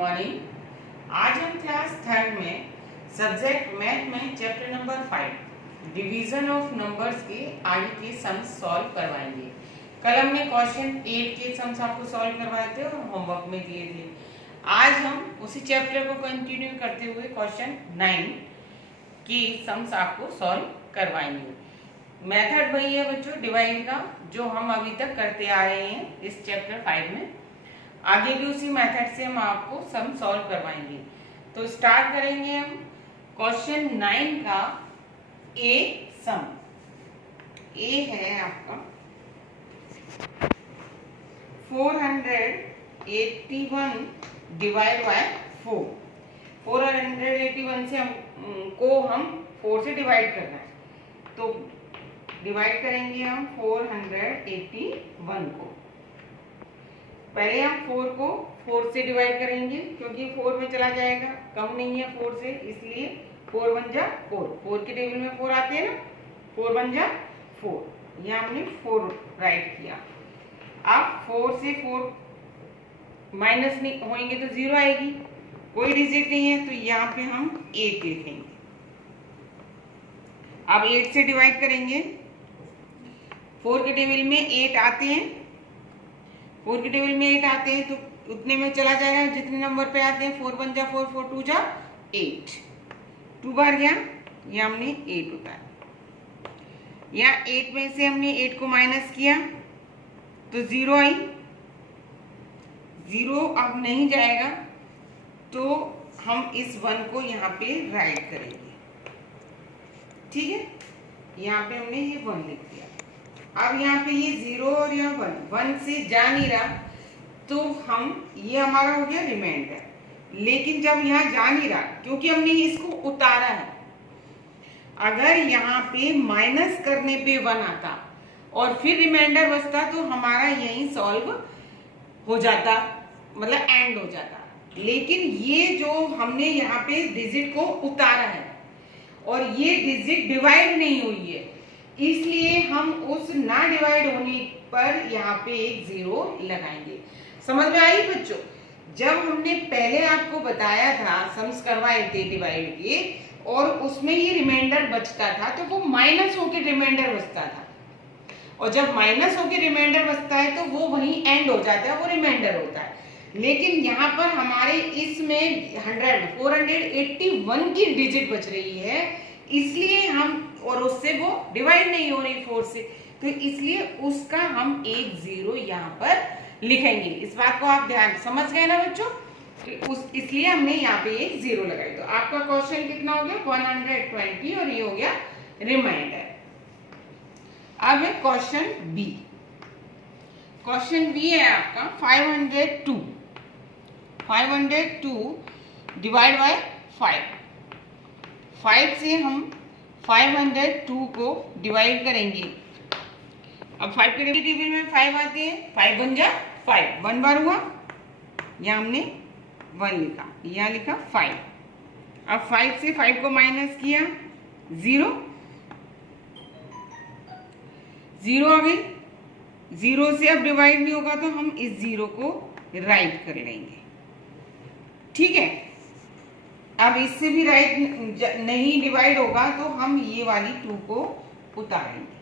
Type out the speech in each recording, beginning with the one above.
Morning. आज हम class third में सब्जेक्ट मैथ में chapter number 5 division of numbers के आगे के सम्स सॉल्व करवाएंगे। कल हमने क्वेश्चन 8 के सम्स आपको सॉल्व करवाए थे और होमवर्क में दिए थे। आज हम उसी चैप्टर को कंटिन्यू करते हुए क्वेश्चन 9 की सम्स आपको सॉल्व करवाएंगे। मेथड वही है बच्चों, डिवाइड का, जो हम अभी तक करते आ रहे हैं इस चैप्टर 5 में। आगे भी उसी मेथड से हम आपको सम सॉल्व करवाएंगे। तो स्टार्ट करेंगे हम क्वेश्चन 9 का ए सम। ए है आपका 481 डिवाइड बाय 4। 481 से हम 4 से डिवाइड करना है, तो डिवाइड करेंगे हम 481 को। पहले हम 4 को 4 से डिवाइड करेंगे, क्योंकि 4 में चला जाएगा, कम नहीं है 4 से, इसलिए 4 1 जा 4। 4 के टेबल में 4 आते हैं ना, 4 1 जा 4। यहाँ हमने 4 राइट किया। अब 4 से 4 माइनस नहीं होंगे तो 0 आएगी, कोई डिजिट नहीं है, तो यहाँ पे हम 8 लिखेंगे। अब 8 से डिवाइड करेंगे, 4 के टेबल में 8 आते हैं, 4 के टेबल में 8 आते हैं, तो उतने में चला जाएगा जितने नंबर पे आते हैं। 4 1 जा 4, 4 2 जा 8, 2 बार गया, यहाँ हमने 8 उतारा। यहाँ 8 में से हमने 8 को माइनस किया तो 0 आई। 0 अब नहीं जाएगा, तो हम इस 1 को यहाँ पे राइट करेंगे। ठीक है, यहाँ पे हमने ये 1 लिख दिया। अब यहाँ पे ये 0 और यहाँ 1 से जा नहीं रहा, तो हम ये हमारा हो गया रिमाइंडर। लेकिन जब यहाँ जा नहीं रहा, क्योंकि हमने इसको उतारा है, अगर यहाँ पे माइनस करने पे 1 आता और फिर रिमाइंडर बचता, तो हमारा यही सॉल्व हो जाता, मतलब एंड हो जाता। लेकिन ये जो हमने यहाँ पे डिजिट को उतारा है और ये डिजिट डिवाइड नहीं हुई है, इसलिए हम उस ना डिवाइड होने पर यहाँ पे एक 0 लगाएंगे। समझ में आई बच्चों? जब हमने पहले आपको बताया था, सम्स करवाए थे डिवाइड के, और उसमें ये रिमाइंडर बचता था, तो वो माइनस होकर रिमाइंडर बचता था, और जब माइनस होकर रिमाइंडर बचता है तो वो वहीं एंड हो जाता है, वो रिमाइंडर होता है। लेकिन यहाँ पर हमारे इसमें 481 की डिजिट बच रही है, इसलिए हम, और उससे वो डिवाइड नहीं हो रही 4 से, तो इसलिए उसका हम एक 0 यहाँ पर लिखेंगे। इस बात को आप ध्यान समझ गए ना बच्चों? इसलिए हमने यहाँ पे एक 0 लगाई। तो आपका क्वेश्चन कितना हो गया? 120, और ये हो गया रिमाइंडर। अब है क्वेश्चन बी। क्वेश्चन बी है आपका 502 डिवाइड बाय 5। 5 से हम 502 को डिवाइड करेंगे। अब 5 के टेबल में 5 आते हैं, 5 1 जा 5, 1 बार हुआ, यहाँ हमने 1 लिखा, यहाँ लिखा 5। अब 5 से 5 को माइनस किया, 0 आ गई। 0 से अब डिवाइड नहीं होगा, तो हम इस 0 को राइट कर लेंगे। ठीक है, अब इससे भी राइट नहीं डिवाइड होगा, तो हम ये वाली 2 को उतारेंगे।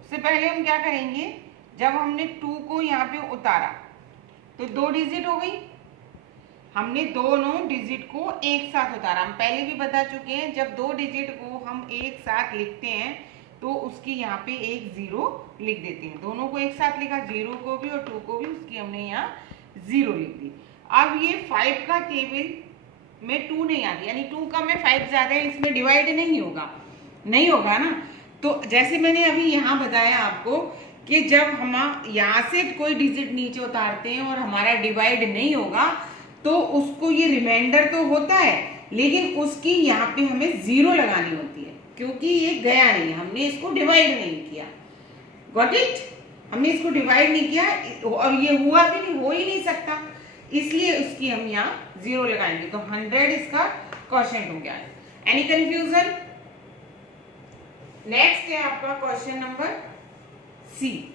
उससे पहले हम क्या करेंगे, जब हमने 2 को यहाँ पे उतारा तो 2 डिजिट हो गई, हमने दोनों डिजिट को एक साथ उतारा। हम पहले भी बता चुके हैं, जब 2 डिजिट को हम एक साथ लिखते हैं तो उसकी यहाँ पे एक 0 लिख देते हैं। दोनों को एक साथ लिखा, 0 को भी और 2 को भी, उसकी हमने यहाँ 0 लिख दी। अब ये 5 का टेबल में 2 नहीं आती, यानी 2 का में 5 ज्यादा है, इसमें डिवाइड नहीं होगा ना। तो जैसे मैंने अभी यहाँ बताया आपको कि जब हम यहाँ से कोई डिजिट नीचे उतारते हैं और हमारा डिवाइड नहीं होगा, तो उसको ये रिमाइंडर तो होता है, लेकिन उसकी यहाँ पे हमें 0 लगानी होती है, क्योंकि ये गया नहीं, हमने इसको डिवाइड नहीं किया। Got it? हमने इसको डिवाइड नहीं किया, और ये हुआ भी नहीं, हो ही नहीं सकता, इसलिए उसकी हम यहाँ 0 लगाएंगे। तो 100 इसका क्वेश्चन हो गया। Any confusion? नेक्स्ट है आपका क्वेश्चन नंबर सी।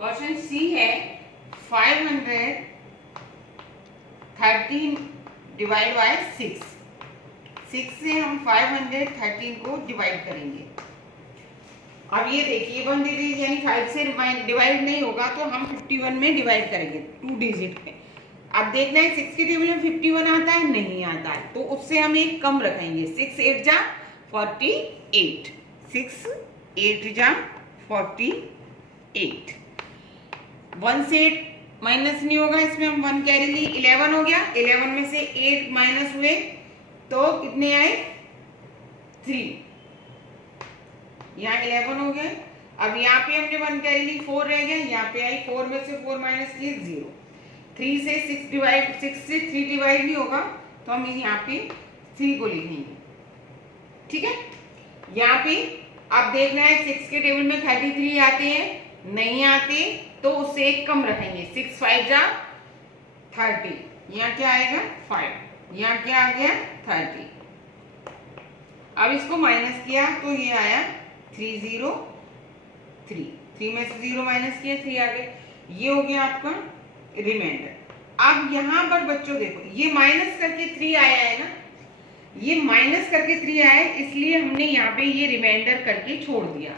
क्वेश्चन सी है 513 डिवाइड बाय 6 से हम 513 को डिवाइड करेंगे। अब ये देखिए 1 डिजिट यानी 5 से डिवाइड नहीं होगा तो हम 51 में डिवाइड करेंगे 2 डिजिट में। अब देखना है 6 के टेबल में 51 आता है, नहीं आता है, तो उससे हम एक कम रखेंगे। 6 8 जा 48, 6 8 जा 48। 1 से 8 माइनस नहीं होगा, इसमें हम 1 कैरी ली, 11 हो गया। 11 में से 8 माइनस हुए तो कितने आए? 3। यहाँ 11 हो गए। अब यहाँ पे हमने 1 कैरी ली, 4 रह गया, यहाँ पे आई 4 में से 4 माइनस किए 0। 3 से 6 से 3 डिवाइड नहीं होगा तो हम यहाँ पे 3 को लिखेंगे। ठीक है, यहाँ पे अब देखना है 6 के टेबल में 33 आते हैं, नहीं आते तो उससे एक कम रखेंगे। 6 5 जा 30, यहाँ क्या आएगा 5, यहाँ क्या आ गया 30। अब इसको माइनस किया तो ये आया 303, 3 में से 0 माइनस किया 3 आ गए। ये हो गया आपका रिमाइंडर। अब यहाँ पर बच्चों देखो ये माइनस करके 3 आया है ना, ये माइनस करके 3 आया है, इसलिए हमने यहाँ पे ये रिमाइंडर करके छोड़ दिया।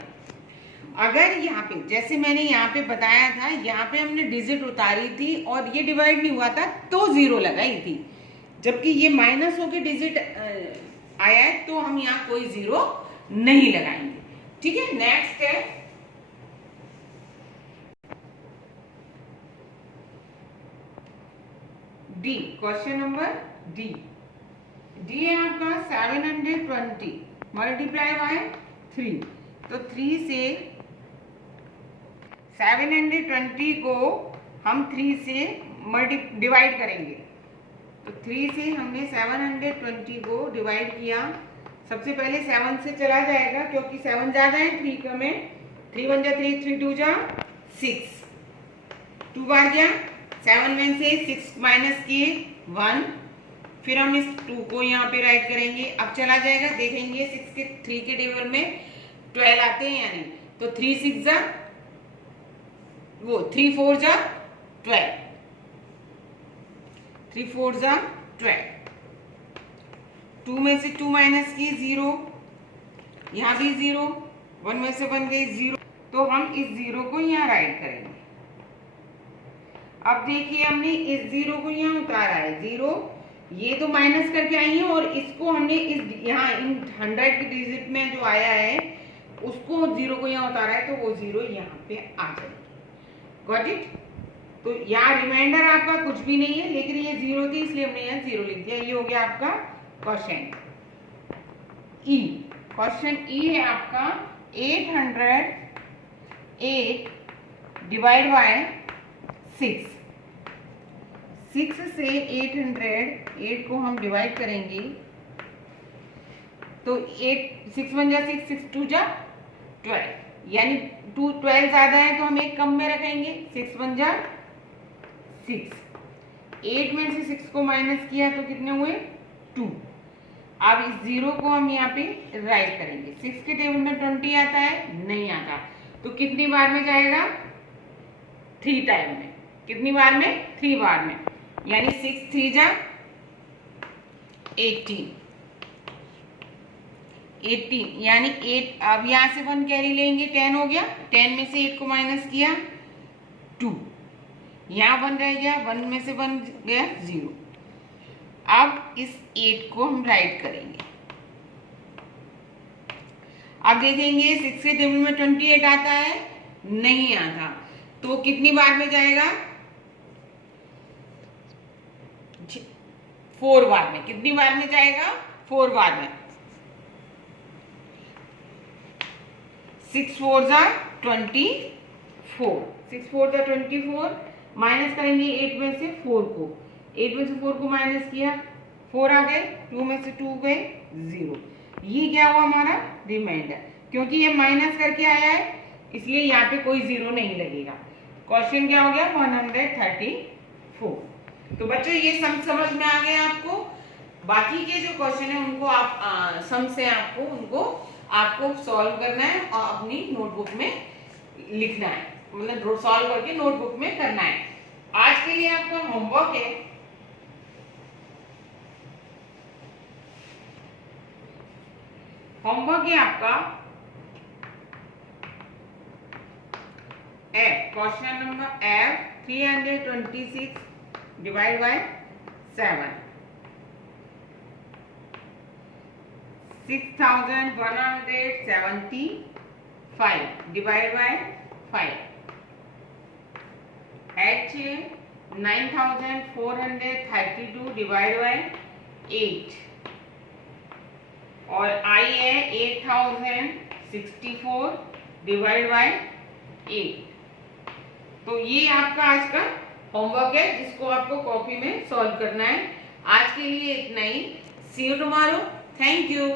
अगर यहाँ पे जैसे मैंने यहाँ पे बताया था, यहाँ पे हमने डिजिट उतारी थी और ये डिवाइड नहीं हुआ था तो 0 लगाई थी, जबकि ये माइनस होके डिजिट आया है तो हम यहाँ कोई 0 नहीं लगाएंगे। ठीक है, नेक्स्ट है D, question number D. D है आपका 720 मल्टीप्लाई बाय 3। तो 3 से 720 को हम 3 से डिवाइड करेंगे। तो 3 से हमने 720 को डिवाइड किया। सबसे पहले 7 से चला जाएगा क्योंकि 7 ज्यादा है, 3 कम है। 3 1 जा 3, 3 2 जा 6, 2 बार गया। 7 में से 6 माइनस किए 1, फिर हम इस 2 को यहाँ पे राइट करेंगे। अब चला जाएगा, देखेंगे 3 के टेबल में 12 आते हैं या नहीं। तो 3 6 जा 3 4 जा 12, 3 4 जा 12। 2 में से 2 माइनस किए 0, यहाँ भी 0, 1 में से 1 गई 0, तो हम इस 0 को यहाँ राइट करेंगे। अब देखिए हमने इस 0 को यहाँ उतारा है, 0 ये तो माइनस करके आई है और इसको हमने इस यहाँ इन 100 की डिजिट में जो आया है उसको 0 को यहाँ उतारा है, तो वो 0 यहाँ पे आ जाएगी। Got it? तो यहाँ रिमाइंडर आपका कुछ भी नहीं है, लेकिन ये 0 थी इसलिए हमने यहाँ 0 लिख दिया। ये हो गया आपका क्वेश्चन ई। क्वेश्चन ई है आपका 808 डिवाइड बाय 6। 6 से 800 को हम डिवाइड करेंगे तो 6 1 जा 6, 6 2 जा 12, यानी 12 ज्यादा है तो हम एक कम में रखेंगे। 6 1 जा 6, 8 में से 6 को माइनस किया तो कितने हुए 2। अब इस 0 को हम यहाँ पे राइट करेंगे। 6 के टेबल में 20 आता है, नहीं आता, तो कितनी बार में जाएगा 3 टाइम में। कितनी बार में 3 बार में, यानी 6 3 जा 18, यानी 8। अब यहाँ से 1 कैरी लेंगे, 10 हो गया। 10 में से 8 को माइनस किया 2, यहाँ 1 रह गया, 1 में से 1 गया 0। अब इस 8 को हम राइट करेंगे। अब देखेंगे 6 के टेबल में 28 आता है, नहीं आता, तो कितनी बार में जाएगा 4 बार में। कितनी बार में जाएगा 4 बार में। 6 4 जा 24, 6 4 जा 24, माइनस करेंगे 8 में से 4 को। 8 में से 4 को माइनस किया 4 आ गए, 2 में से 2 गए 0। ये क्या हुआ हमारा रिमाइंडर, क्योंकि ये माइनस करके आया है इसलिए यहाँ पे कोई 0 नहीं लगेगा। क्वेश्चन क्या हो गया 134। तो बच्चों ये सम समझ में आ गया आपको। बाकी के जो क्वेश्चन है उनको आप सम से आपको सॉल्व करना है और अपनी नोटबुक में लिखना है। मतलब सॉल्व करके नोटबुक में करना है। आज के लिए आपका होमवर्क है, आपका F, question number F 326 divide by 7, 6175 divide by 5, H 9432 divide by 8 और I है 8064 डिवाइड बाय 8। तो ये आपका आज का होमवर्क है जिसको आपको कॉपी में सॉल्व करना है। आज के लिए इतना ही। सी यू टुमारो। Thank you.